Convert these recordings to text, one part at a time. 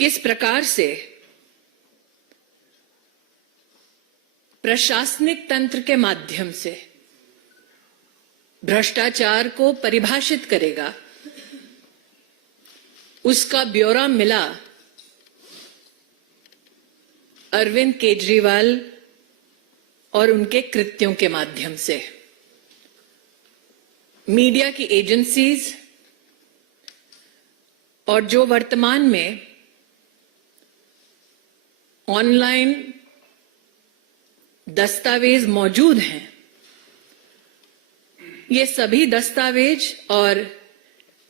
किस प्रकार से प्रशासनिक तंत्र के माध्यम से भ्रष्टाचार को परिभाषित करेगा, उसका ब्यौरा मिला अरविंद केजरीवाल और उनके कृत्यों के माध्यम से। मीडिया की एजेंसीज और जो वर्तमान में ऑनलाइन दस्तावेज मौजूद हैं, ये सभी दस्तावेज और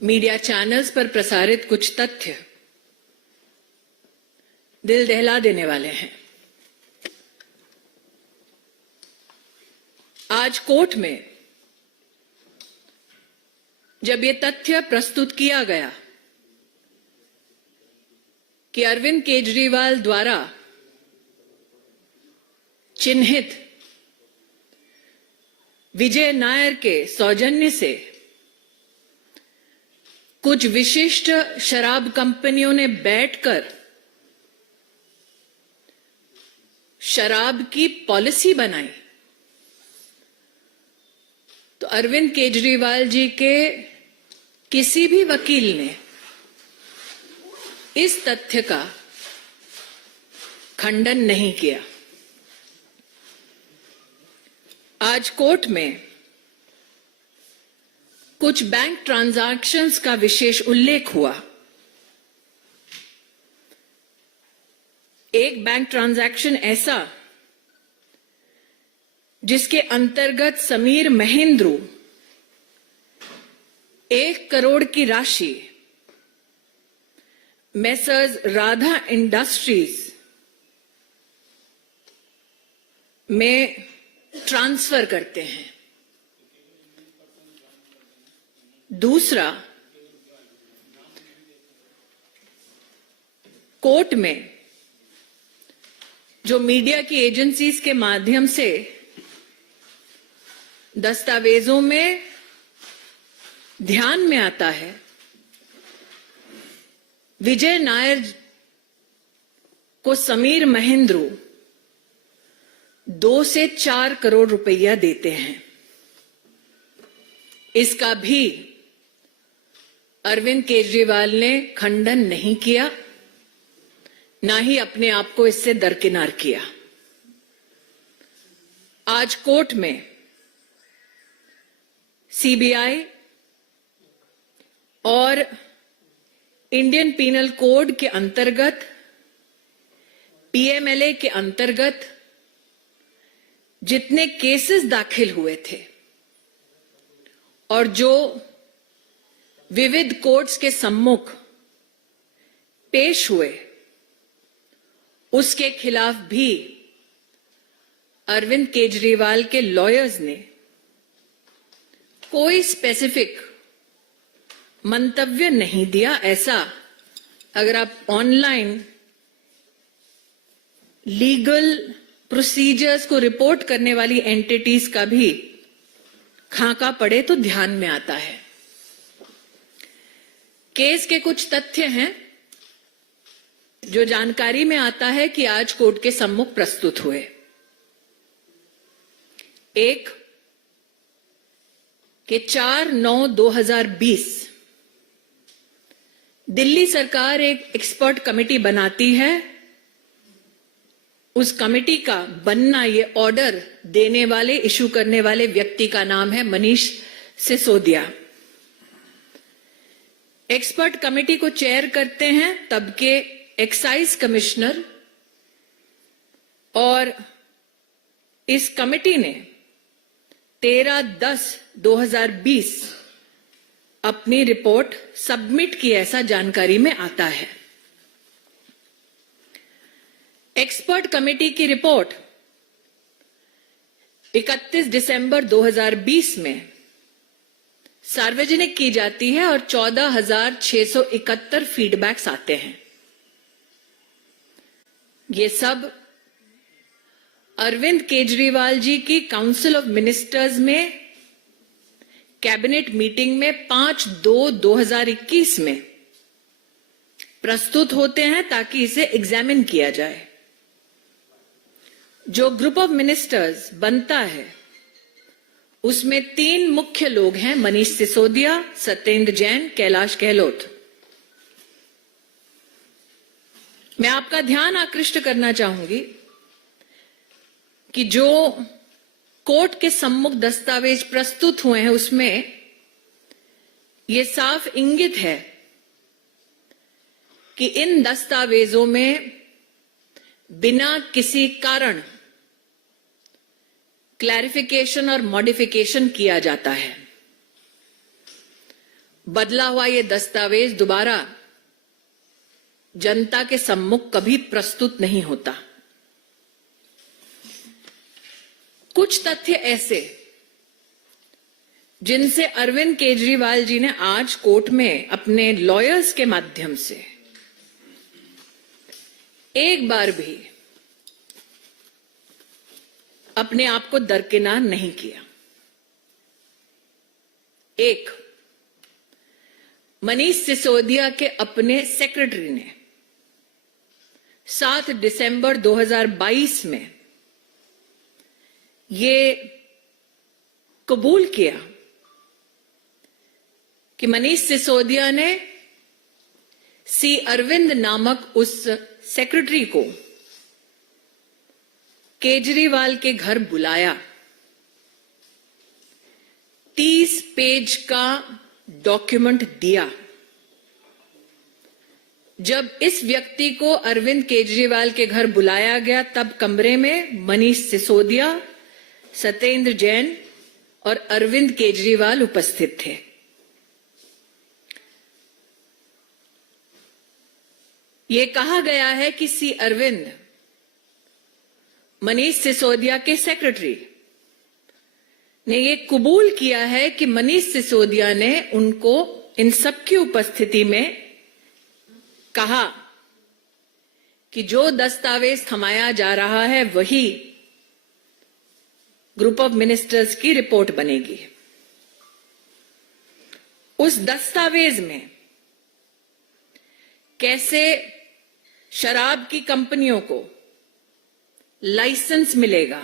मीडिया चैनल्स पर प्रसारित कुछ तथ्य दिल दहला देने वाले हैं। आज कोर्ट में जब ये तथ्य प्रस्तुत किया गया कि अरविंद केजरीवाल द्वारा चिन्हित विजय नायर के सौजन्य से कुछ विशिष्ट शराब कंपनियों ने बैठकर शराब की पॉलिसी बनाई, तो अरविंद केजरीवाल जी के किसी भी वकील ने इस तथ्य का खंडन नहीं किया। आज कोर्ट में कुछ बैंक ट्रांजैक्शंस का विशेष उल्लेख हुआ। एक बैंक ट्रांजैक्शन ऐसा जिसके अंतर्गत समीर महेंद्रू 1 करोड़ की राशि मेसर्स राधा इंडस्ट्रीज में ट्रांसफर करते हैं। दूसरा, कोर्ट में जो मीडिया की एजेंसीज के माध्यम से दस्तावेजों में ध्यान में आता है, विजय नायर को समीर महेंद्रू 2 से 4 करोड़ रुपया देते हैं। इसका भी अरविंद केजरीवाल ने खंडन नहीं किया, ना ही अपने आप को इससे दरकिनार किया। आज कोर्ट में सीबीआई और इंडियन पीनल कोड के अंतर्गत, पीएमएलए के अंतर्गत जितने केसेस दाखिल हुए थे और जो विविध कोर्ट्स के सम्मुख पेश हुए, उसके खिलाफ भी अरविंद केजरीवाल के लॉयर्स ने कोई स्पेसिफिक मंतव्य नहीं दिया। ऐसा अगर आप ऑनलाइन लीगल प्रोसीजर्स को रिपोर्ट करने वाली एंटिटीज का भी खाका पड़े तो ध्यान में आता है। केस के कुछ तथ्य हैं जो जानकारी में आता है कि आज कोर्ट के सम्मुख प्रस्तुत हुए। एक, कि 4/9/2020 दिल्ली सरकार एक एक्सपर्ट कमेटी बनाती है। उस कमेटी का बनना, ये ऑर्डर देने वाले, इशू करने वाले व्यक्ति का नाम है मनीष सिसोदिया। एक्सपर्ट कमेटी को चेयर करते हैं तब के एक्साइज कमिश्नर, और इस कमेटी ने 13/10/2020 अपनी रिपोर्ट सबमिट की, ऐसा जानकारी में आता है। एक्सपर्ट कमेटी की रिपोर्ट 31 दिसंबर 2020 में सार्वजनिक की जाती है और 14,671 फीडबैक्स आते हैं। ये सब अरविंद केजरीवाल जी की काउंसिल ऑफ मिनिस्टर्स में कैबिनेट मीटिंग में 5/2/2021 में प्रस्तुत होते हैं ताकि इसे एग्जामिन किया जाए। जो ग्रुप ऑफ मिनिस्टर्स बनता है उसमें 3 मुख्य लोग हैं, मनीष सिसोदिया, सत्येंद्र जैन, कैलाश गहलोत। मैं आपका ध्यान आकृष्ट करना चाहूंगी कि जो कोर्ट के सम्मुख दस्तावेज प्रस्तुत हुए हैं उसमें यह साफ इंगित है कि इन दस्तावेजों में बिना किसी कारण क्लैरिफिकेशन और मॉडिफिकेशन किया जाता है। बदला हुआ यह दस्तावेज दोबारा जनता के सम्मुख कभी प्रस्तुत नहीं होता। कुछ तथ्य ऐसे जिनसे अरविंद केजरीवाल जी ने आज कोर्ट में अपने लॉयर्स के माध्यम से एक बार भी अपने आप को दरकिनार नहीं किया। एक, मनीष सिसोदिया के अपने सेक्रेटरी ने 7 दिसंबर 2022 में ये कबूल किया कि मनीष सिसोदिया ने सी अरविंद नामक उस सेक्रेटरी को केजरीवाल के घर बुलाया, 30 पेज का डॉक्यूमेंट दिया। जब इस व्यक्ति को अरविंद केजरीवाल के घर बुलाया गया तब कमरे में मनीष सिसोदिया, सत्येंद्र जैन और अरविंद केजरीवाल उपस्थित थे। यह कहा गया है कि सी अरविंद मनीष सिसोदिया के सेक्रेटरी ने यह कबूल किया है कि मनीष सिसोदिया ने उनको इन सबकी उपस्थिति में कहा कि जो दस्तावेज थमाया जा रहा है वही ग्रुप ऑफ मिनिस्टर्स की रिपोर्ट बनेगी। उस दस्तावेज में कैसे शराब की कंपनियों को लाइसेंस मिलेगा,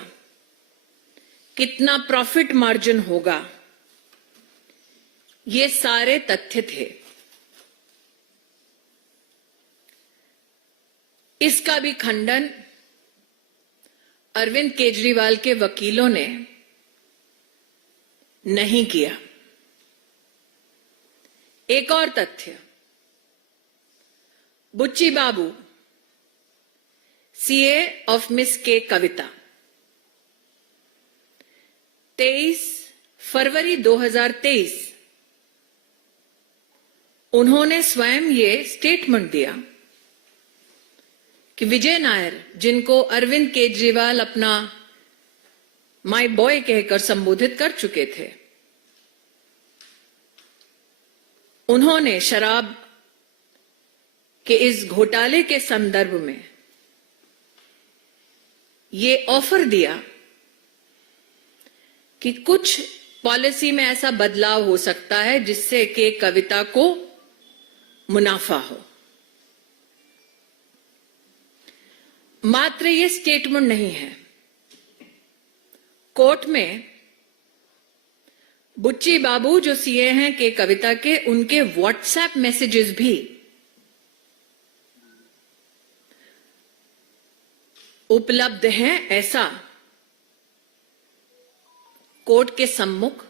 कितना प्रॉफिट मार्जिन होगा, ये सारे तथ्य थे। इसका भी खंडन अरविंद केजरीवाल के वकीलों ने नहीं किया। एक और तथ्य, बुच्ची बाबू, सीए ऑफ मिस के कविता, 23 फरवरी 2023 उन्होंने स्वयं ये स्टेटमेंट दिया कि विजय नायर, जिनको अरविंद केजरीवाल अपना माय बॉय कहकर संबोधित कर चुके थे, उन्होंने शराब के इस घोटाले के संदर्भ में ये ऑफर दिया कि कुछ पॉलिसी में ऐसा बदलाव हो सकता है जिससे कि कविता को मुनाफा हो। मात्र ये स्टेटमेंट नहीं है, कोर्ट में बुच्ची बाबू जो सीए हैं के कविता के, उनके व्हाट्सएप मैसेजेस भी उपलब्ध हैं, ऐसा कोर्ट के सम्मुख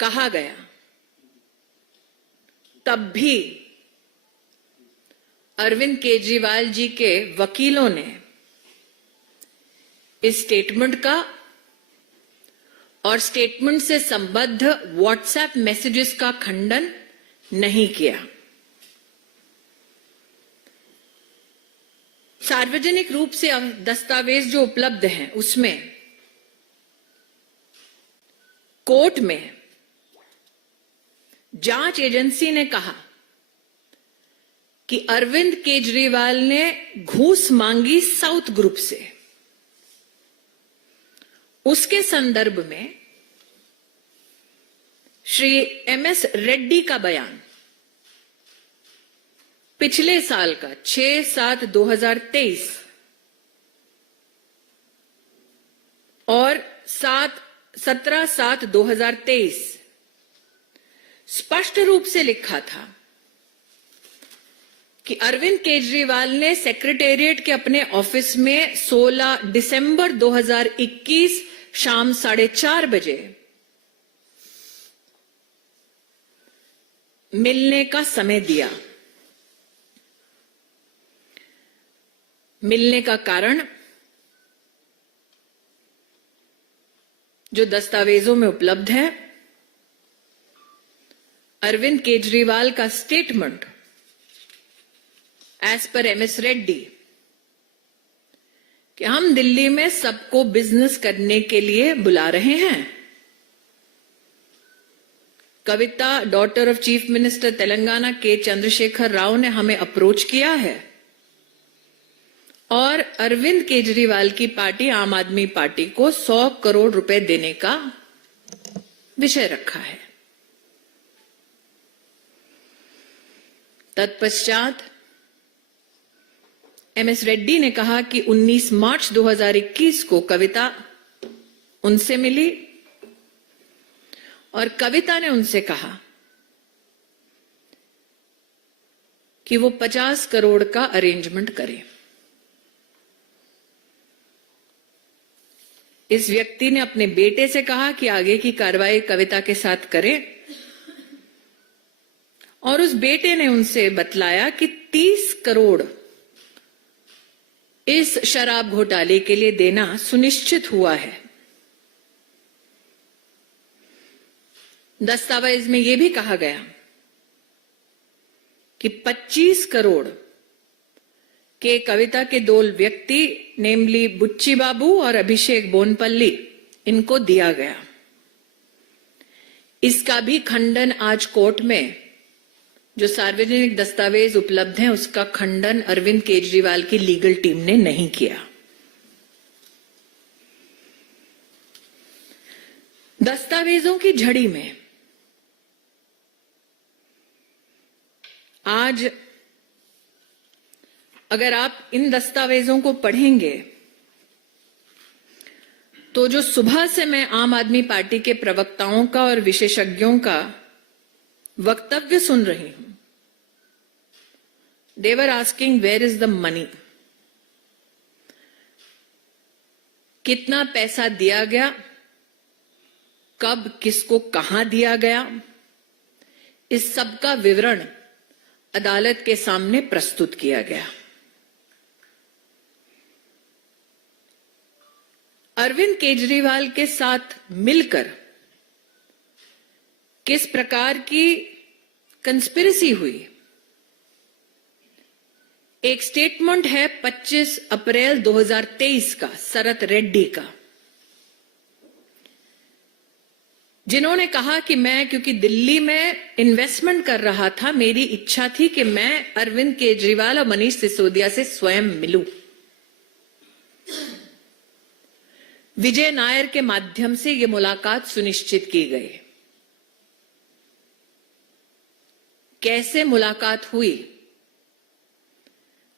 कहा गया। तब भी अरविंद केजरीवाल जी के वकीलों ने इस स्टेटमेंट का और स्टेटमेंट से संबद्ध व्हाट्सएप मैसेजेस का खंडन नहीं किया। सार्वजनिक रूप से दस्तावेज जो उपलब्ध हैं उसमें कोर्ट में जांच एजेंसी ने कहा कि अरविंद केजरीवाल ने घूस मांगी साउथ ग्रुप से। उसके संदर्भ में श्री एमएस रेड्डी का बयान पिछले साल का 6/7/2023 और 17/7/2023 स्पष्ट रूप से लिखा था कि अरविंद केजरीवाल ने सेक्रेटेरिएट के अपने ऑफिस में 16 दिसंबर 2021 शाम 4:30 बजे मिलने का समय दिया। मिलने का कारण जो दस्तावेजों में उपलब्ध है, अरविंद केजरीवाल का statement as per MS Reddy कि हम दिल्ली में सबको बिजनेस करने के लिए बुला रहे हैं। Kavitha, daughter of chief minister Telangana K Chandrasekhar Rao ने हमें अप्रोच किया है और अरविंद केजरीवाल की पार्टी आम आदमी पार्टी को 100 करोड़ रुपए देने का विषय रखा है। तत्पश्चात एमएस रेड्डी ने कहा कि 19 मार्च 2021 को कविता उनसे मिली और कविता ने उनसे कहा कि वो 50 करोड़ का अरेंजमेंट करें। इस व्यक्ति ने अपने बेटे से कहा कि आगे की कार्रवाई कविता के साथ करें और उस बेटे ने उनसे बतलाया कि 30 करोड़ इस शराब घोटाले के लिए देना सुनिश्चित हुआ है। दस्तावेज में यह भी कहा गया कि 25 करोड़ के कविता के 2 व्यक्ति नेमली बुच्ची बाबू और अभिषेक बोनपल्ली इनको दिया गया। इसका भी खंडन आज कोर्ट में जो सार्वजनिक दस्तावेज उपलब्ध हैं उसका खंडन अरविंद केजरीवाल की लीगल टीम ने नहीं किया। दस्तावेजों की झड़ी में आज अगर आप इन दस्तावेजों को पढ़ेंगे तो जो सुबह से मैं आम आदमी पार्टी के प्रवक्ताओं का और विशेषज्ञों का वक्तव्य सुन रही हूं, they were asking where is the money? कितना पैसा दिया गया, कब किसको कहां दिया गया, इस सब का विवरण अदालत के सामने प्रस्तुत किया गया। अरविंद केजरीवाल के साथ मिलकर किस प्रकार की कंस्पिरेसी हुई, एक स्टेटमेंट है 25 अप्रैल 2023 का शरत रेड्डी का, जिन्होंने कहा कि मैं क्योंकि दिल्ली में इन्वेस्टमेंट कर रहा था, मेरी इच्छा थी कि मैं अरविंद केजरीवाल और मनीष सिसोदिया से स्वयं मिलूं। विजय नायर के माध्यम से यह मुलाकात सुनिश्चित की गई। कैसे मुलाकात हुई,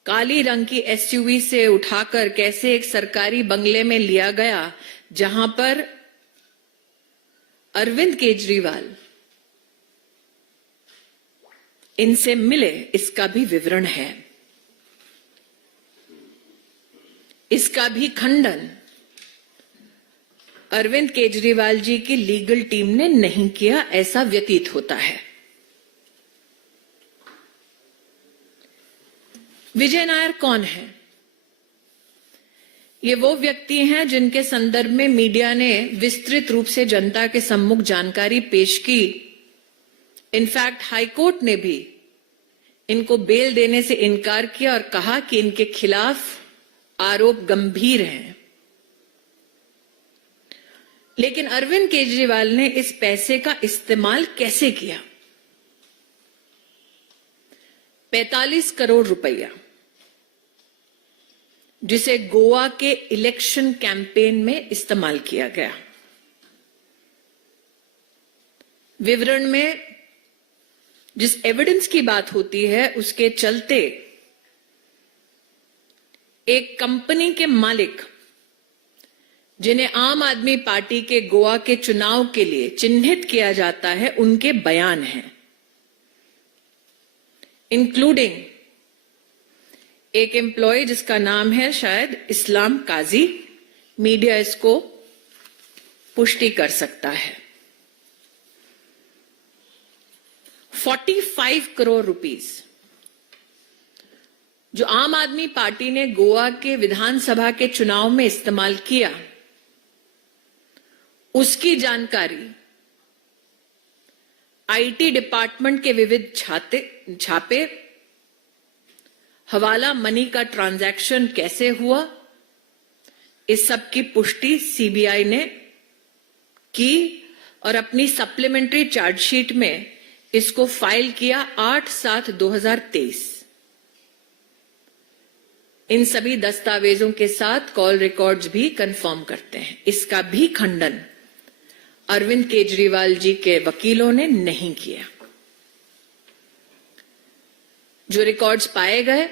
काली रंग की एसयूवी से उठाकर कैसे एक सरकारी बंगले में लिया गया जहां पर अरविंद केजरीवाल इनसे मिले, इसका भी विवरण है। इसका भी खंडन अरविंद केजरीवाल जी की लीगल टीम ने नहीं किया, ऐसा व्यतीत होता है। विजय नायर कौन है? ये वो व्यक्ति हैं जिनके संदर्भ में मीडिया ने विस्तृत रूप से जनता के सम्मुख जानकारी पेश की। इनफैक्ट हाईकोर्ट ने भी इनको बेल देने से इनकार किया और कहा कि इनके खिलाफ आरोप गंभीर हैं। लेकिन अरविंद केजरीवाल ने इस पैसे का इस्तेमाल कैसे किया? 45 करोड़ रुपया जिसे गोवा के इलेक्शन कैंपेन में इस्तेमाल किया गया। विवरण में जिस एविडेंस की बात होती है उसके चलते एक कंपनी के मालिक, जिन्हें आम आदमी पार्टी के गोवा के चुनाव के लिए चिन्हित किया जाता है, उनके बयान हैं, इंक्लूडिंग एक एम्प्लॉय जिसका नाम है शायद इस्लाम काजी। मीडिया इसको पुष्टि कर सकता है। 45 करोड़ रुपीस जो आम आदमी पार्टी ने गोवा के विधानसभा के चुनाव में इस्तेमाल किया, उसकी जानकारी आईटी डिपार्टमेंट के विविध छापे, हवाला मनी का ट्रांजैक्शन कैसे हुआ, इस सब की पुष्टि सीबीआई ने की और अपनी सप्लीमेंट्री चार्जशीट में इसको फाइल किया 8/7/2023। इन सभी दस्तावेजों के साथ कॉल रिकॉर्ड्स भी कंफर्म करते हैं। इसका भी खंडन अरविंद केजरीवाल जी के वकीलों ने नहीं किया। जो रिकॉर्ड्स पाए गए,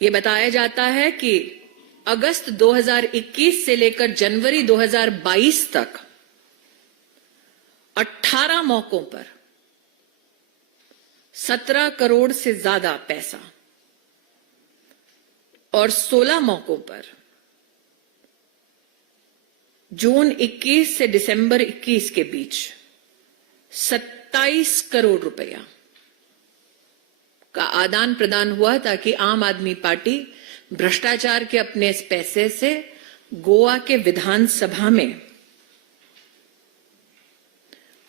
ये बताया जाता है कि अगस्त 2021 से लेकर जनवरी 2022 तक 18 मौकों पर 17 करोड़ से ज्यादा पैसा और 16 मौकों पर जून 21 से दिसंबर 21 के बीच 27 करोड़ रुपया का आदान प्रदान हुआ, ताकि आम आदमी पार्टी भ्रष्टाचार के अपने इस पैसे से गोवा के विधानसभा में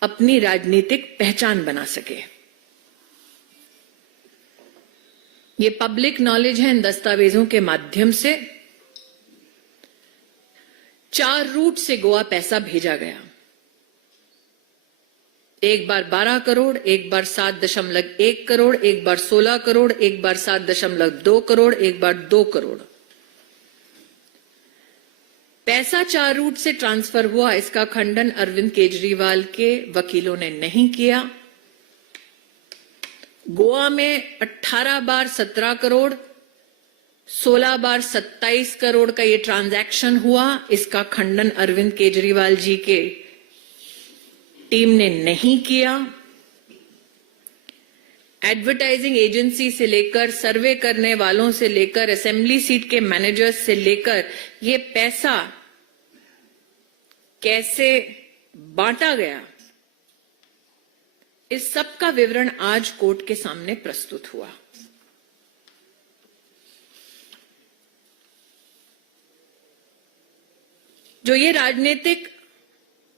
अपनी राजनीतिक पहचान बना सके। ये पब्लिक नॉलेज है। इन दस्तावेजों के माध्यम से 4 रूट से गोवा पैसा भेजा गया। एक बार 12 करोड़, एक बार 7.1 करोड़, एक बार 16 करोड़, एक बार 7.2 करोड़, एक बार 2 करोड़। पैसा 4 रूट से ट्रांसफर हुआ, इसका खंडन अरविंद केजरीवाल के वकीलों ने नहीं किया। गोवा में 18 बार 17 करोड़, 16 बार 27 करोड़ का ये ट्रांजैक्शन हुआ, इसका खंडन अरविंद केजरीवाल जी के टीम ने नहीं किया। एडवर्टाइजिंग एजेंसी से लेकर, सर्वे करने वालों से लेकर, असेंबली सीट के मैनेजर्स से लेकर ये पैसा कैसे बांटा गया, इस सब का विवरण आज कोर्ट के सामने प्रस्तुत हुआ। जो ये राजनीतिक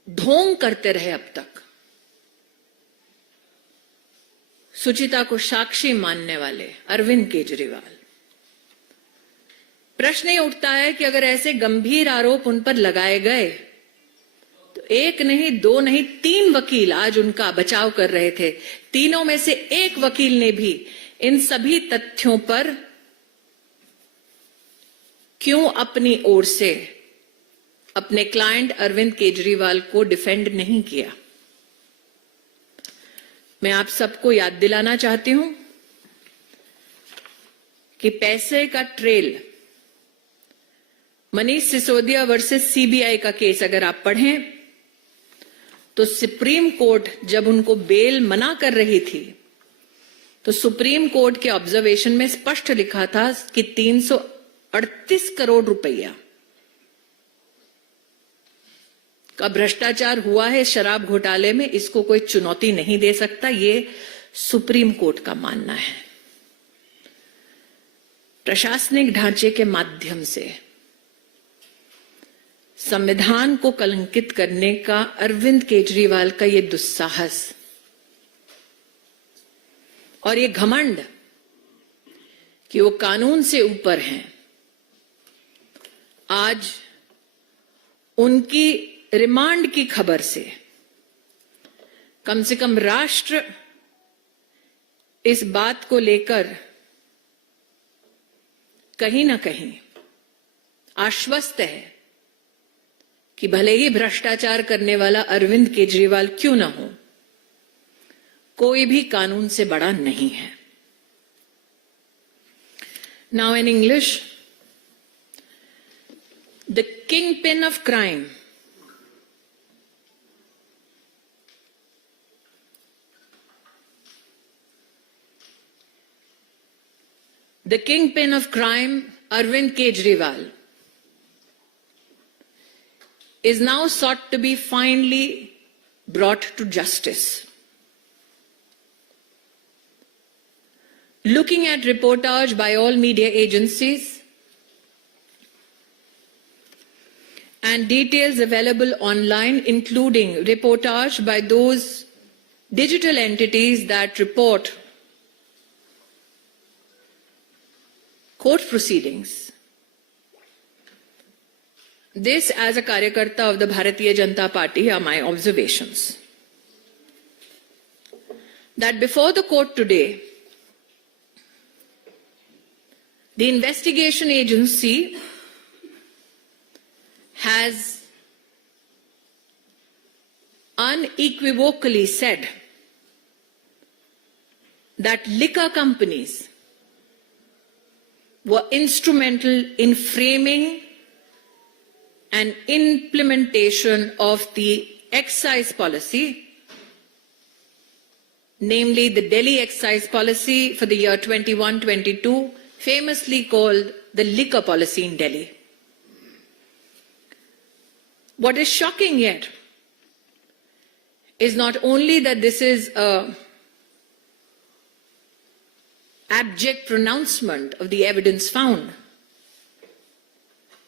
ढोंग करते रहे अब तक, सुचिता को साक्षी मानने वाले अरविंद केजरीवाल, प्रश्न ये उठता है कि अगर ऐसे गंभीर आरोप उन पर लगाए गए तो एक नहीं, 2 नहीं, 3 वकील आज उनका बचाव कर रहे थे। तीनों में से एक वकील ने भी इन सभी तथ्यों पर क्यों अपनी ओर से अपने क्लाइंट अरविंद केजरीवाल को डिफेंड नहीं किया। मैं आप सबको याद दिलाना चाहती हूं कि पैसे का trail, Manish Sisodia versus CBI का केस अगर आप पढ़ें तो सुप्रीम कोर्ट जब उनको बेल मना कर रही थी तो सुप्रीम कोर्ट के ऑब्जर्वेशन में स्पष्ट लिखा था कि 338 करोड़ रुपया का भ्रष्टाचार हुआ है शराब घोटाले में। इसको कोई चुनौती नहीं दे सकता, ये सुप्रीम कोर्ट का मानना है। प्रशासनिक ढांचे के माध्यम से संविधान को कलंकित करने का अरविंद केजरीवाल का ये दुस्साहस और ये घमंड कि वो कानून से ऊपर हैं, आज उनकी रिमांड की खबर से कम से कम राष्ट्र इस बात को लेकर कहीं ना कहीं आश्वस्त है कि भले ही भ्रष्टाचार करने वाला अरविंद केजरीवाल क्यों ना हो, कोई भी कानून से बड़ा नहीं है. Now in English, the kingpin of crime Arvind Kejriwal, is now sought to be finally brought to justice. Looking at reportage by all media agencies and details available online, including reportage by those digital entities that report court proceedings. This, as a Karyakarta of the Bharatiya Janata Party, are my observations. That before the court today, the investigation agency has unequivocally said that liquor companies were instrumental in framing and implementation of the excise policy, namely the Delhi excise policy for the year 21-22, famously called the liquor policy in Delhi. What is shocking yet is not only that this is an abject pronouncement of the evidence found,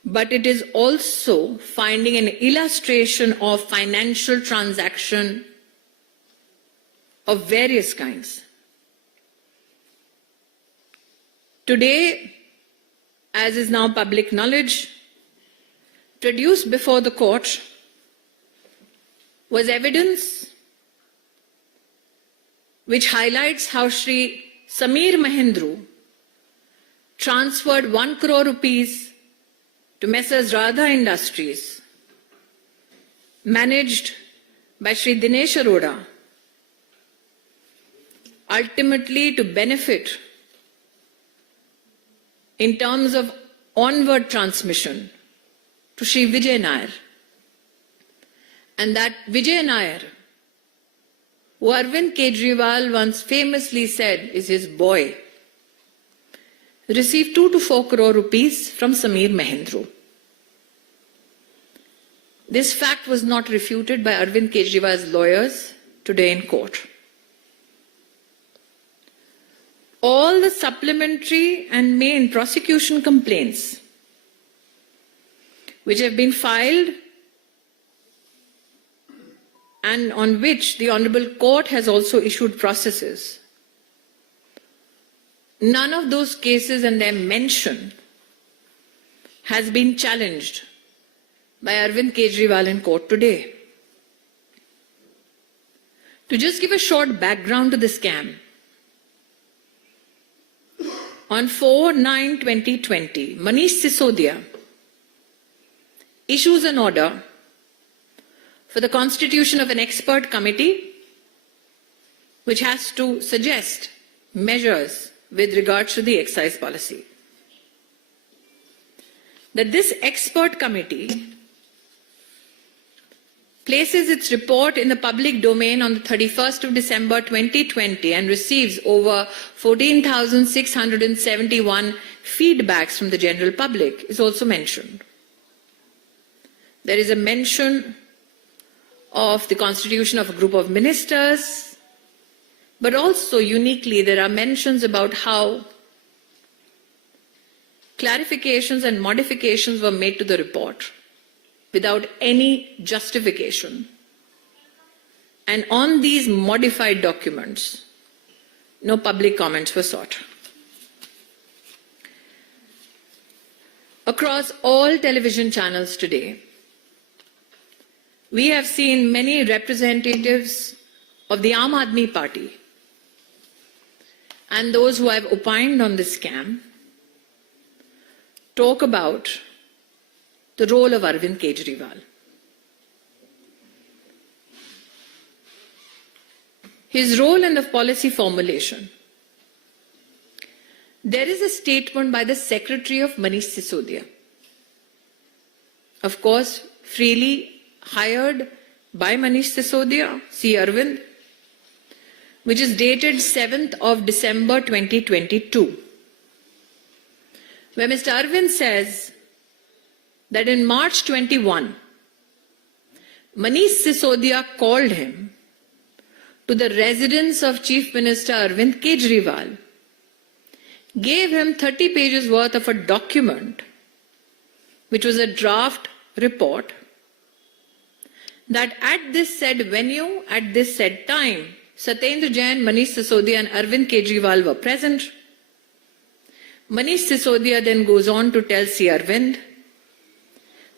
but it is also finding an illustration of financial transaction of various kinds. Today, as is now public knowledge, produced before the court was evidence which highlights how Shri Sameer Mahendru transferred 1 crore rupees to Messrs. Radha Industries, managed by Shri Dinesh Arora, ultimately to benefit in terms of onward transmission to Shri Vijay Nair. And that Vijay Nair, who Arvind Kejriwal once famously said is his boy, received 2 to 4 crore rupees from Sameer Mahendru. This fact was not refuted by Arvind Kejriwal's lawyers today in court. All the supplementary and main prosecution complaints which have been filed and on which the Honorable Court has also issued processes, none of those cases and their mention has been challenged by Arvind Kejriwal in court today. To just give a short background to the scam, on 4/9/2020, Manish Sisodia issues an order for the constitution of an expert committee which has to suggest measures with regards to the excise policy. That this expert committee places its report in the public domain on the 31st of December 2020 and receives over 14,671 feedbacks from the general public is also mentioned. There is a mention of the constitution of a group of ministers, but also uniquely there are mentions about how clarifications and modifications were made to the report without any justification. And on these modified documents, no public comments were sought. Across all television channels today, we have seen many representatives of the Aam Aadmi Party and those who have opined on this scam talk about the role of Arvind Kejriwal. his role in the policy formulation. There is a statement by the Secretary of Manish Sisodia, of course, freely hired by Manish Sisodia, C. Arvind, which is dated 7th of December 2022, where Mr. Arvind says that in March 21, Manish Sisodia called him to the residence of Chief Minister Arvind Kejriwal, gave him 30 pages worth of a document, which was a draft report, that at this said venue, at this said time, Satyendra Jain, Manish Sisodia and Arvind Kejriwal were present. Manish Sisodia then goes on to tell C. Arvind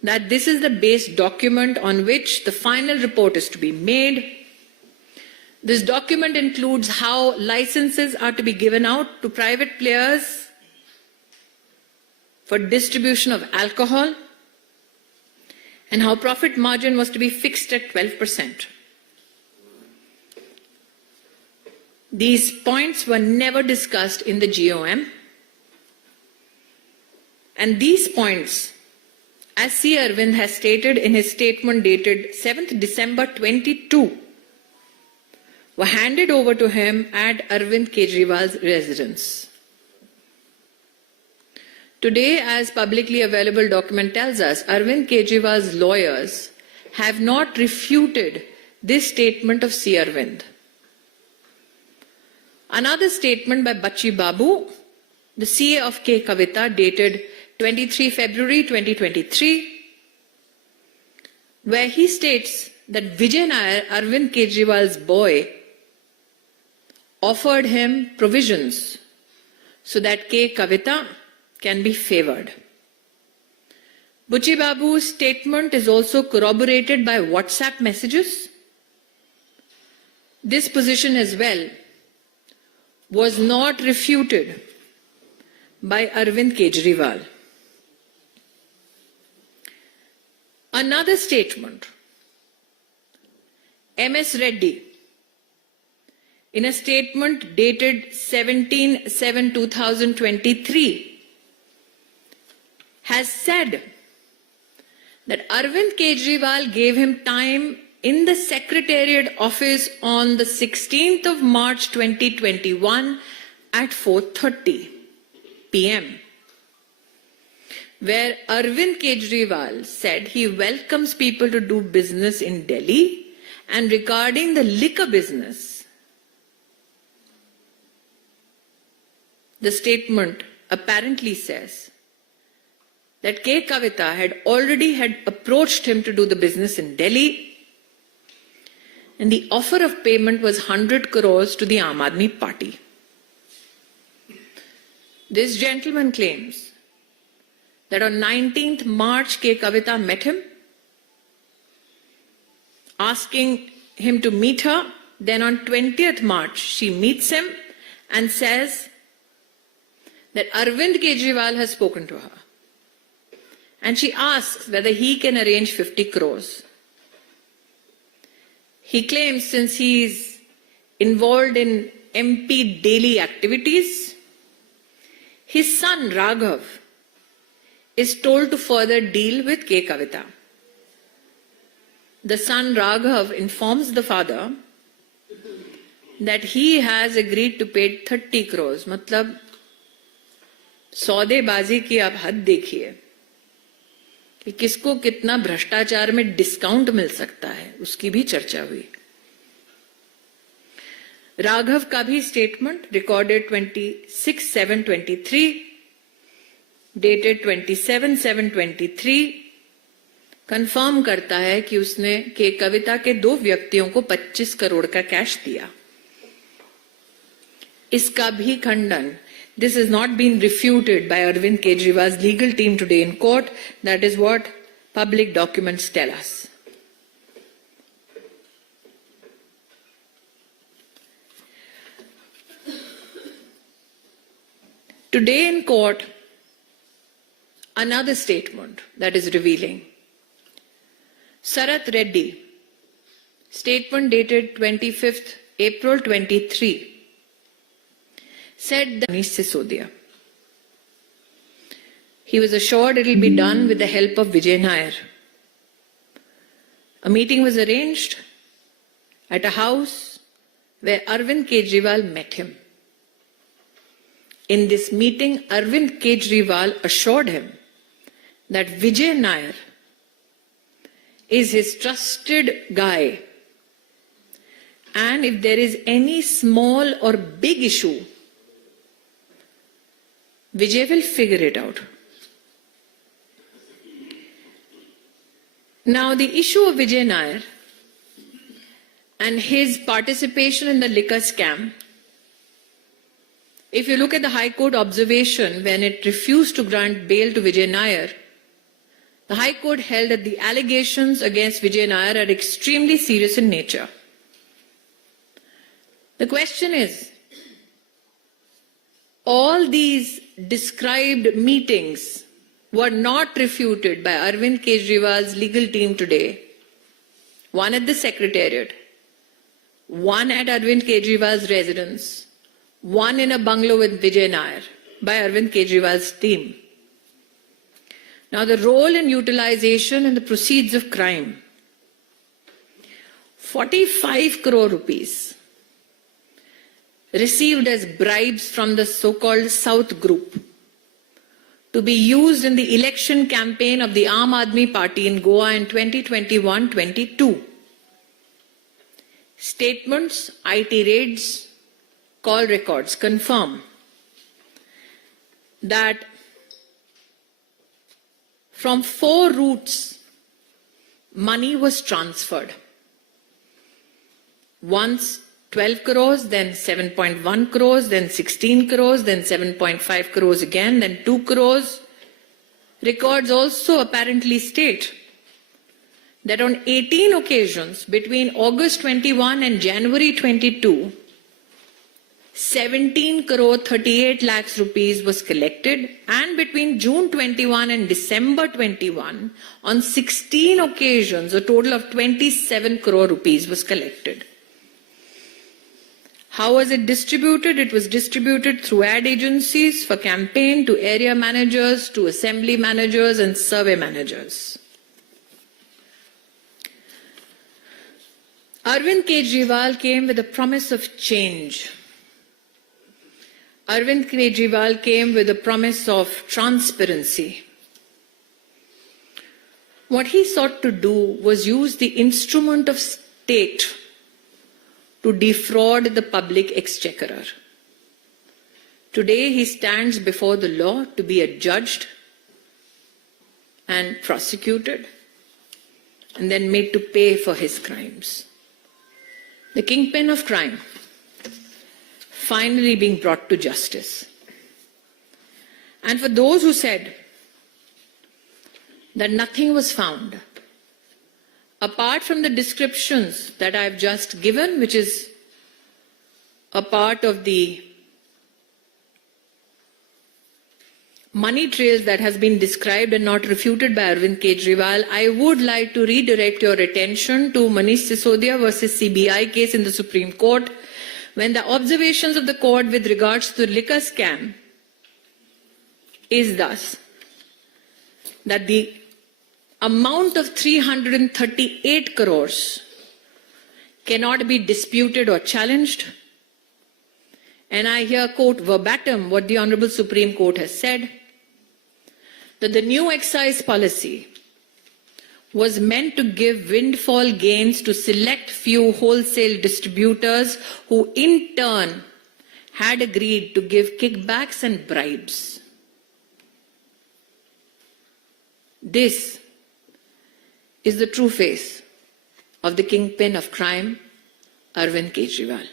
that this is the base document on which the final report is to be made. This document includes how licenses are to be given out to private players for distribution of alcohol and how profit margin was to be fixed at 12%. These points were never discussed in the GOM, and these points, as C. Arvind has stated in his statement dated 7th December 22, were handed over to him at Arvind Kejriwal's residence. Today, as publicly available document tells us, Arvind Kejriwal's lawyers have not refuted this statement of C. Arvind. Another statement by Bachi Babu, the CA of K. Kavita, dated 23 February 2023, where he states that Vijay Nair, Arvind Kejriwal's boy, offered him provisions so that K. Kavita can be favored. Bachi Babu's statement is also corroborated by WhatsApp messages. This position as well was not refuted by Arvind Kejriwal. Another statement, MS Reddy, in a statement dated 17/7/2023, has said that Arvind Kejriwal gave him time in the Secretariat office on the 16th of March 2021 at 4:30 p.m., where Arvind Kejriwal said he welcomes people to do business in Delhi, and regarding the liquor business, the statement apparently says that K. Kavita had already approached him to do the business in Delhi, and the offer of payment was 100 crores to the Aam Aadmi Party. This gentleman claims that on 19th March, K. Kavita met him, asking him to meet her. Then on 20th March, she meets him and says that Arvind Kejriwal has spoken to her. And she asks whether he can arrange 50 crores. He claims since he is involved in MP daily activities, his son Raghav is told to further deal with K. Kavita. The son Raghav informs the father that he has agreed to pay 30 crores. मतलब सौदेबाजी की आप हद देखिए कि किसको कितना भ्रष्टाचार में डिस्काउंट मिल सकता है, उसकी भी चर्चा हुई। राघव का भी स्टेटमेंट रिकॉर्डेड 26/7/23 डेटेड 27/7/23 कंफर्म करता है कि उसने के कविता के 2 व्यक्तियों को 25 करोड़ का कैश दिया। इसका भी खंडन, this has not been refuted by Arvind Kejriwal's legal team today in court. That is what public documents tell us. Today in court, another statement that is revealing. Sarath Reddy, statement dated 25th April 23, said that Manish Sisodia. He was assured it will be done with the help of Vijay Nair. A meeting was arranged at a house where Arvind Kejriwal met him. In this meeting, Arvind Kejriwal assured him that Vijay Nair is his trusted guy, and if there is any small or big issue, Vijay will figure it out. Now, the issue of Vijay Nair and his participation in the liquor scam, if you look at the High Court observation when it refused to grant bail to Vijay Nair, the High Court held that the allegations against Vijay Nair are extremely serious in nature. The question is, all these described meetings were not refuted by Arvind Kejriwal's legal team today. One at the Secretariat, one at Arvind Kejriwal's residence, one in a bungalow with Vijay Nair by Arvind Kejriwal's team. Now, the role and utilization and the proceeds of crime. 45 crore rupees received as bribes from the so-called South Group to be used in the election campaign of the Aam Aadmi Party in Goa in 2021-22. Statements, IT raids, call records confirm that from 4 routes, money was transferred. Once 12 crores, then 7.1 crores, then 16 crores, then 7.5 crores again, then 2 crores. Records also apparently state that on 18 occasions between August 21 and January 22, 17 crore 38 lakhs rupees was collected, and between June 21 and December 21, on 16 occasions, a total of 27 crore rupees was collected. How was it distributed? It was distributed through ad agencies for campaign to area managers, to assembly managers and survey managers. Arvind Kejriwal came with a promise of change. Arvind Kejriwal came with a promise of transparency. What he sought to do was use the instrument of state to defraud the public exchequer. Today he stands before the law to be adjudged and prosecuted and then made to pay for his crimes. The kingpin of crime finally being brought to justice. And for those who said that nothing was found, apart from the descriptions that I've just given, which is a part of the money trails that has been described and not refuted by Arvind Kejriwal, I would like to redirect your attention to Manish Sisodia versus CBI case in the Supreme Court, when the observations of the court with regards to the liquor scam is thus that the amount of 338 crores cannot be disputed or challenged. And I here quote verbatim what the Honorable Supreme Court has said, that the new excise policy was meant to give windfall gains to select few wholesale distributors who in turn had agreed to give kickbacks and bribes. This is the true face of the kingpin of crime, Arvind Kejriwal.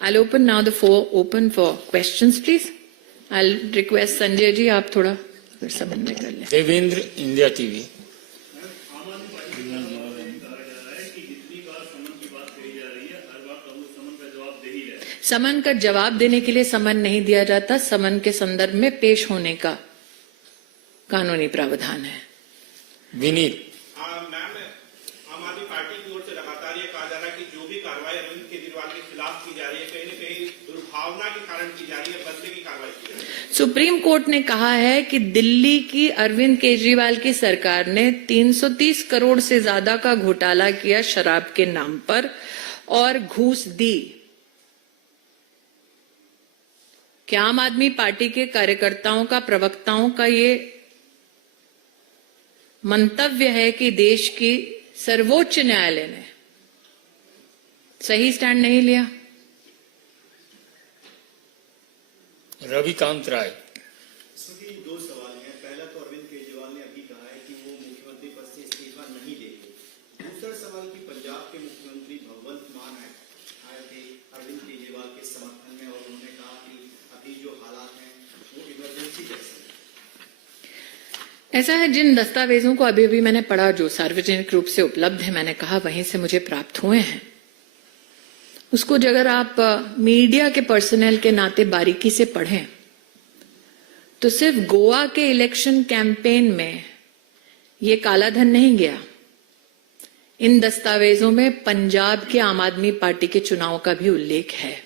I'll open now the floor open for questions, please. I'll request Sanjay ji, आप थोड़ा फिर समन्वय कर लें. Devendra, India TV. समन का जवाब देने के लिए समन नहीं दिया जाता, समन के संदर्भ में पेश होने का कानूनी प्रावधान है. विनीत. मैम, आम आदमी पार्टी की ओर से लगातार ये कहा जा रहा है कि जो भी कार्रवाई अरविंद केजरीवाल के खिलाफ की जा रही है, कहीं न कहीं दुर्भावना के कारण की जा रही है, बदले की कार्रवाई की जा रही है। सुप्रीम कोर्ट ने कहा है कि दिल्ली की अरविंद केजरीवाल की सरकार ने 330 करोड़ से ज्यादा का घोटाला किया शराब के नाम पर और घूस दी। क्या आम आदमी पार्टी के कार्यकर्ताओं का, प्रवक्ताओं का ये मंतव्य है कि देश की सर्वोच्च न्यायालय ने सही स्टैंड नहीं लिया? रविकांत राय। सभी दो सवाल हैं। पहला तो अरविंद केजरीवाल ने अभी कहा है कि वो मुख्यमंत्री पद से इस्तीफा नहीं देंगे। दूसरा सवाल कि पंजाब के मुख्यमंत्री भगवंत मान आए थे अरविंद केजरीवाल के समर्थन में और उन्होंने कहा कि अभी जो हालात हैं वो इमरजेंसी जैसे हैं। ऐसा है, जिन दस्तावेजों को अभी अभी मैंने पढ़ा जो सार्वजनिक रूप से उपलब्ध है, मैंने कहा वहीं से मुझे प्राप्त हुए हैं, उसको अगर आप मीडिया के पर्सनल के नाते बारीकी से पढ़ें तो सिर्फ गोवा के इलेक्शन कैंपेन में ये कालाधन नहीं गया। इन दस्तावेजों में पंजाब के आम आदमी पार्टी के चुनाव का भी उल्लेख है।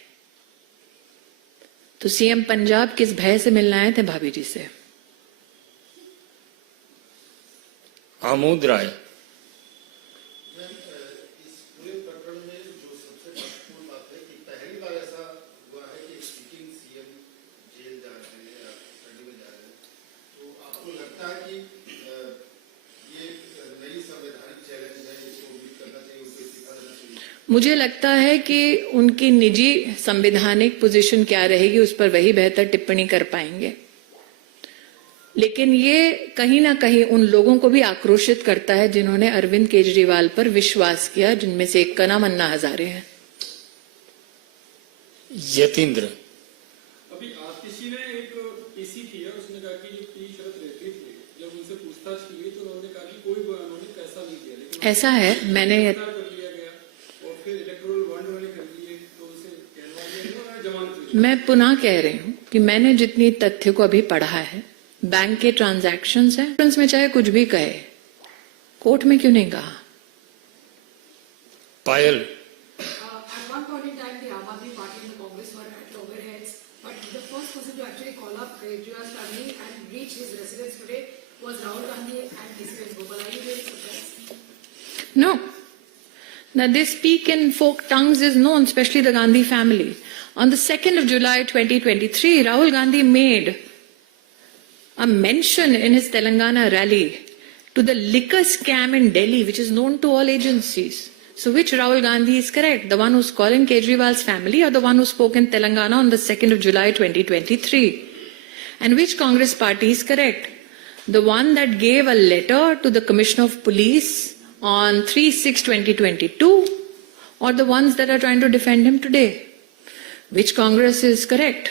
तो सीएम पंजाब किस भय से मिलने आए थे भाभी जी से? आमोद राय। इस पूरे प्रकरण में जो सबसे महत्वपूर्ण बात है कि पहली बार ऐसा हुआ है कि सिटिंग सीएम जेल जा रहे हैं या कस्टडी में जा रहे हैं, तो आपको लगता है कि ये नई संवैधानिक चैलेंज है, इसको उम्मीद करना चाहिए, उनको इस्तीफा देना चाहिए? मुझे लगता है कि उनकी निजी संवैधानिक पोजीशन क्या रहेगी उस पर वही बेहतर टिप्पणी कर पाएंगे, लेकिन ये कहीं ना कहीं उन लोगों को भी आक्रोशित करता है जिन्होंने अरविंद केजरीवाल पर विश्वास किया, जिनमें से एक का नाम अन्ना हजारे है। यतीन्द्र। अभी आतिशी ने एक पीसी किया, उसने कहा कि ये पी शरत रहती थी, जब उनसे पूछताछ की गई तो उन्होंने कहा कि कोई उन्होंने कैसा नहीं किया, लेकिन ऐसा है, मैंने कर लिया गया और फिर इलेक्टोरल बॉन्ड उन्होंने कर लिए तो उसे कहलवा दिया और जमानत हुई। मैं पुनः कह रही हूं कि मैंने जितनी तथ्य को अभी पढ़ा है, बैंक के ट्रांजैक्शंस हैं, में चाहे कुछ भी कहे, कोर्ट में क्यों नहीं कहा? पायल। At one point in time, the Aam Aadmi Party and the Congress were at loggerheads, but the first person to actually call up Kejriwal's family and reach his residence today was Rahul Gandhi and KCS Gopal. Are you really surprised? No. Now, this speak in folk tongues is known, especially the Gandhi family. On the 2nd of July 2023, Rahul Gandhi made a mention in his Telangana rally to the liquor scam in Delhi, which is known to all agencies. So which Rahul Gandhi is correct? The one who's calling Kejriwal's family or the one who spoke in Telangana on the 2nd of July 2023? And which Congress party is correct? The one that gave a letter to the Commissioner of Police on 3/6/2022 or the ones that are trying to defend him today? Which Congress is correct?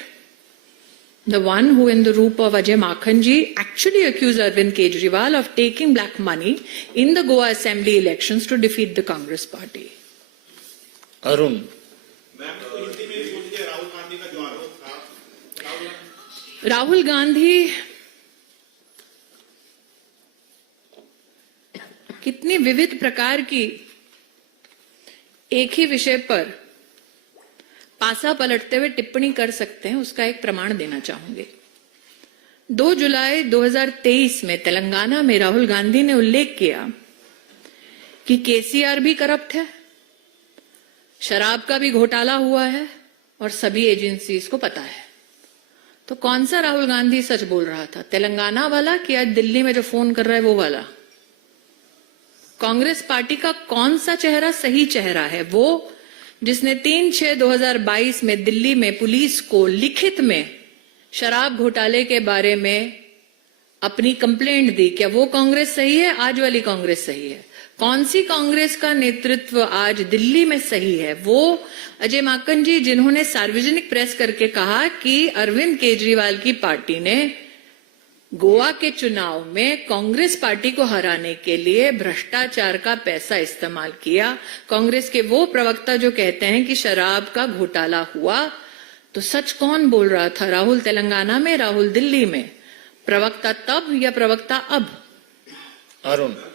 The one who in the roop of Ajay Makhanji actually accused Arvind Kejriwal of taking black money in the Goa Assembly elections to defeat the Congress party. Arun. Ma'am तो हिंदी में बोल दीजिए, राहुल गांधी का जो आरोप था, राहुल गांधी कितनी विविध प्रकार की एक ही विषय पर पासा पलटते हुए टिप्पणी कर सकते हैं, उसका एक प्रमाण देना चाहूंगी। 2 जुलाई 2023 में तेलंगाना में राहुल गांधी ने उल्लेख किया कि केसीआर भी करप्ट है, शराब का भी घोटाला हुआ है और सभी एजेंसीज को पता है। तो कौन सा राहुल गांधी सच बोल रहा था, तेलंगाना वाला कि आज दिल्ली में जो फोन कर रहा है वो वाला? कांग्रेस पार्टी का कौन सा चेहरा सही चेहरा है? वो जिसने 3/6/2022 में दिल्ली में पुलिस को लिखित में शराब घोटाले के बारे में अपनी कंप्लेंट दी। क्या वो कांग्रेस सही है? आज वाली कांग्रेस सही है? कौन सी कांग्रेस का नेतृत्व आज दिल्ली में सही है? वो अजय माकन जी, जिन्होंने सार्वजनिक प्रेस करके कहा कि अरविंद केजरीवाल की पार्टी ने गोवा के चुनाव में कांग्रेस पार्टी को हराने के लिए भ्रष्टाचार का पैसा इस्तेमाल किया। कांग्रेस के वो प्रवक्ता जो कहते हैं कि शराब का घोटाला हुआ, तो सच कौन बोल रहा था? राहुल तेलंगाना में, राहुल दिल्ली में? प्रवक्ता तब या प्रवक्ता अब? Arun. Today,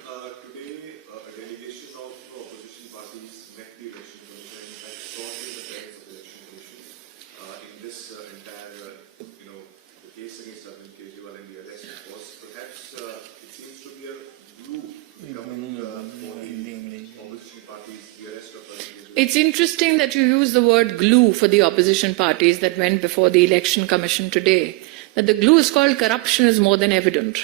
a delegation of opposition parties met the election commission It's interesting that you use the word glue for the opposition parties that went before the Election Commission today. That the glue is called corruption is more than evident.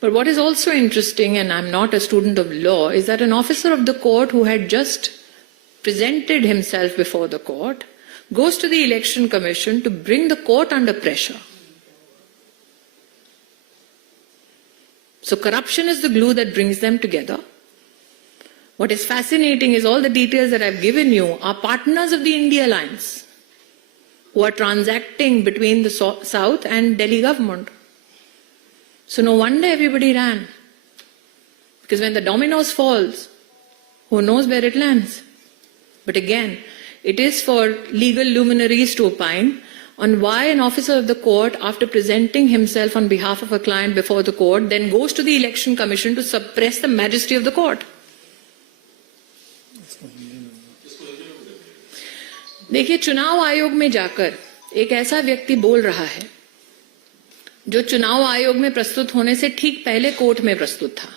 But what is also interesting, and I'm not a student of law, is that an officer of the court who had just presented himself before the court goes to the Election Commission to bring the court under pressure. So corruption is the glue that brings them together. What is fascinating is all the details that I've given you are partners of the India Alliance who are transacting between the South and Delhi government. So no wonder everybody ran. Because when the dominoes falls, who knows where it lands? But again, it is for legal luminaries to opine on why an officer of the court, after presenting himself on behalf of a client before the court, then goes to the Election Commission to suppress the majesty of the court. देखिए, चुनाव आयोग में जाकर एक ऐसा व्यक्ति बोल रहा है जो चुनाव आयोग में प्रस्तुत होने से ठीक पहले कोर्ट में प्रस्तुत था।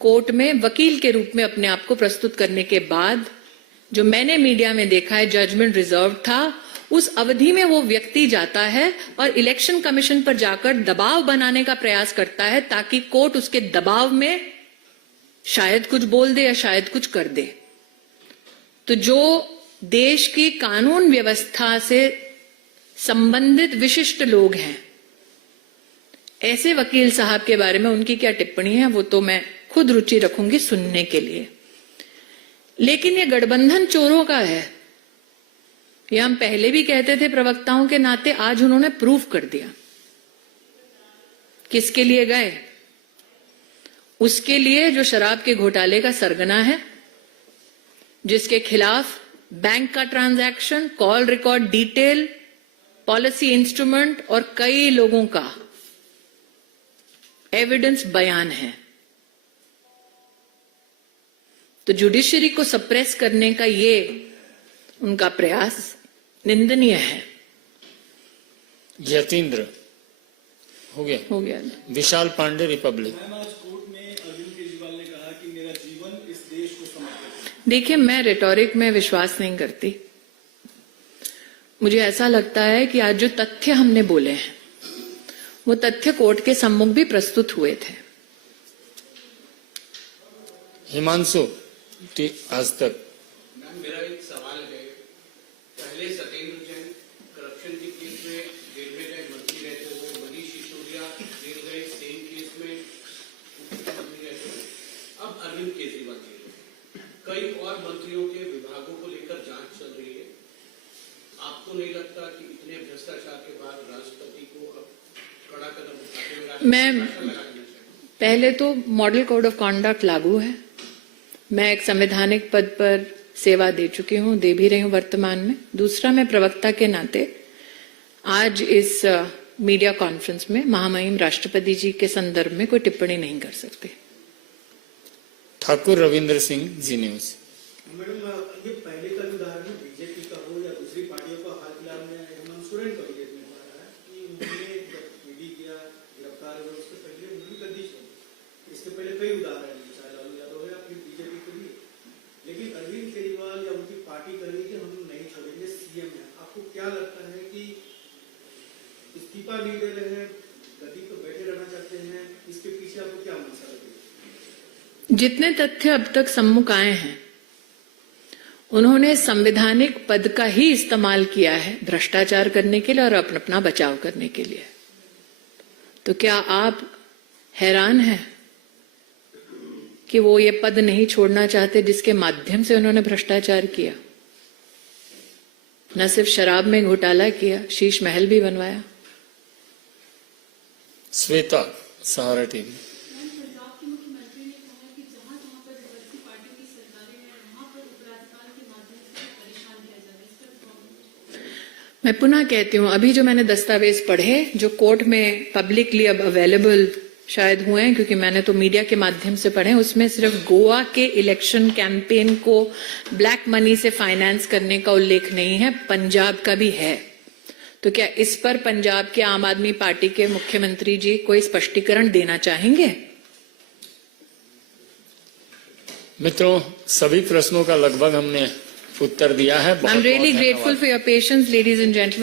कोर्ट में वकील के रूप में अपने आप को प्रस्तुत करने के बाद जो मैंने मीडिया में देखा है जजमेंट रिजर्व था, उस अवधि में वो व्यक्ति जाता है और इलेक्शन कमीशन पर जाकर दबाव बनाने का प्रयास करता है ताकि कोर्ट उसके दबाव में शायद कुछ बोल दे या शायद कुछ कर दे। तो जो देश की कानून व्यवस्था से संबंधित विशिष्ट लोग हैं, ऐसे वकील साहब के बारे में उनकी क्या टिप्पणी है वो तो मैं खुद रुचि रखूंगी सुनने के लिए। लेकिन ये गठबंधन चोरों का है, ये हम पहले भी कहते थे प्रवक्ताओं के नाते, आज उन्होंने प्रूव कर दिया। किसके लिए गए? उसके लिए जो शराब के घोटाले का सरगना है, जिसके खिलाफ बैंक का transaction, call record detail, policy instrument और कई लोगों का एविडेंस बयान है। तो जुडिशरी को सप्रेस करने का ये उनका प्रयास निंदनीय है। यतीन्द्र हो गया। विशाल पांडे, रिपब्लिक। देखिए, मैं रेटोरिक में विश्वास नहीं करती। मुझे ऐसा लगता है कि आज जो तथ्य हमने बोले हैं वो तथ्य कोर्ट के सम्मुख भी प्रस्तुत हुए थे। हिमांशु, आज तक। मैम, मेरा एक सवाल है। पहले सत्येंद्र जैन करप्शन के केस में जेल में गए मंत्री रहे थे, वो मनीष सिसोदिया जेल गए सेम केस में मुख्यमंत्री रहे थे। अब अरविंद केजरीवाल जेल में, कई और मंत्रियों के विभागों को लेकर जांच चल रही है। आपको नहीं लगता कि इतने भ्रष्टाचार के बाद राष्ट्रपति को अब कड़ा कदम उठाते हुए पहले तो मॉडल कोड ऑफ कॉन्डक्ट लागू है। मैं एक संवैधानिक पद पर सेवा दे चुकी हूं, दे भी रही हूं वर्तमान में। दूसरा, मैं प्रवक्ता के नाते आज इस मीडिया कॉन्फ्रेंस में महामहिम राष्ट्रपति जी के संदर्भ में कोई टिप्पणी नहीं कर सकते। ठाकुर रविंद्र सिंह, जी न्यूज। मैडम, ये पहले का उदाहरण बीजेपी का हो या दूसरी पार्टियों का, हाल फिलहाल में हेमंत सोरेन का भी देखने को आ रहा है कि उन्होंने ईडी किया, गिरफ्तार हुए, उसके पहले उन्होंने गद्दी छोड़ी। इसके पहले कई उदाहरण हैं, चाहे लालू यादव है अपनी बीजेपी के लिए। लेकिन अरविंद केजरीवाल या उनकी पार्टी कर रही है कि हम नहीं छोड़ेंगे, सीएम है। आपको क्या लगता है कि इस्तीफा नहीं दे रहे हैं, गद्दी पर बैठे रहना चाहते हैं, इसके पीछे आपको क्या मंशा लगेगी? जितने तथ्य अब तक सम्मुख आए हैं उन्होंने संवैधानिक पद का ही इस्तेमाल किया है भ्रष्टाचार करने के लिए और अपना बचाव करने के लिए। तो क्या आप हैरान हैं कि वो ये पद नहीं छोड़ना चाहते जिसके माध्यम से उन्होंने भ्रष्टाचार किया? न सिर्फ शराब में घोटाला किया, शीश महल भी बनवाया। श्वेता, सहारा टीवी। मैं पुनः कहती हूं, अभी जो मैंने दस्तावेज पढ़े जो कोर्ट में पब्लिकली अब अवेलेबल शायद हुए हैं, क्योंकि मैंने तो मीडिया के माध्यम से पढ़े, उसमें सिर्फ गोवा के इलेक्शन कैंपेन को ब्लैक मनी से फाइनेंस करने का उल्लेख नहीं है, पंजाब का भी है। तो क्या इस पर पंजाब के आम आदमी पार्टी के मुख्यमंत्री जी कोई स्पष्टीकरण देना चाहेंगे? मित्रों, सभी प्रश्नों का लगभग हमने उत्तर दिया है। I'm really grateful for your patience, ladies and gentlemen.